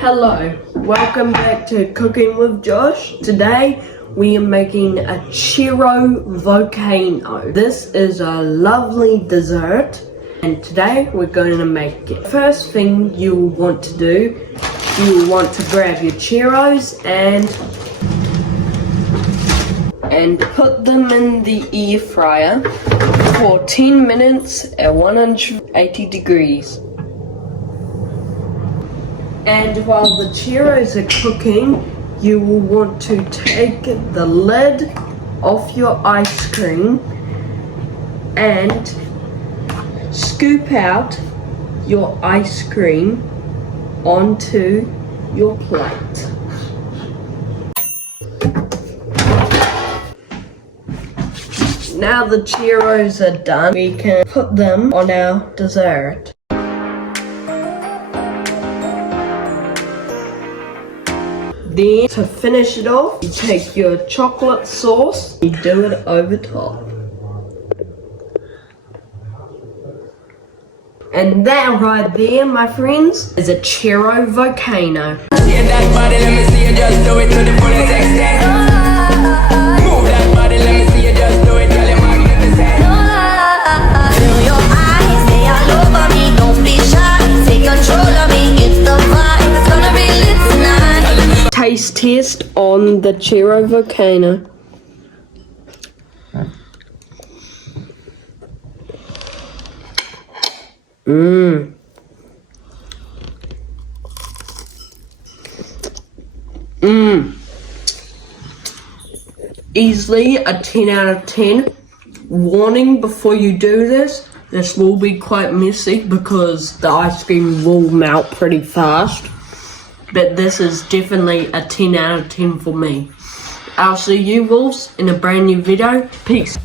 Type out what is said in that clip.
Hello, welcome back to Cooking with Josh. Today we are making a churro volcano. This is a lovely dessert and today we're going to make it. First thing you will want to do, you will want to grab your churros and put them in the air fryer for 10 minutes at 180 degrees. And while the churros are cooking, you will want to take the lid off your ice cream and scoop out your ice cream onto your plate. Now the churros are done, we can put them on our dessert. Then, to finish it off, you take your chocolate sauce, you do it over top. And that right there, my friends, is a churro volcano. Yeah, that body, let me see you just do it to the fullest extent. Move that body, let me see you just do it, girl, you're magnificent. Feel your eyes, they all over me. Don't be shy, take control of me. It's the vibe, it's gonna be lit tonight. Taste test on the churro volcano. Easily a 10 out of 10. Warning before you do this will be quite messy because the ice cream will melt pretty fast. But this is definitely a 10 out of 10 for me. I'll see you wolves in a brand new video. Peace.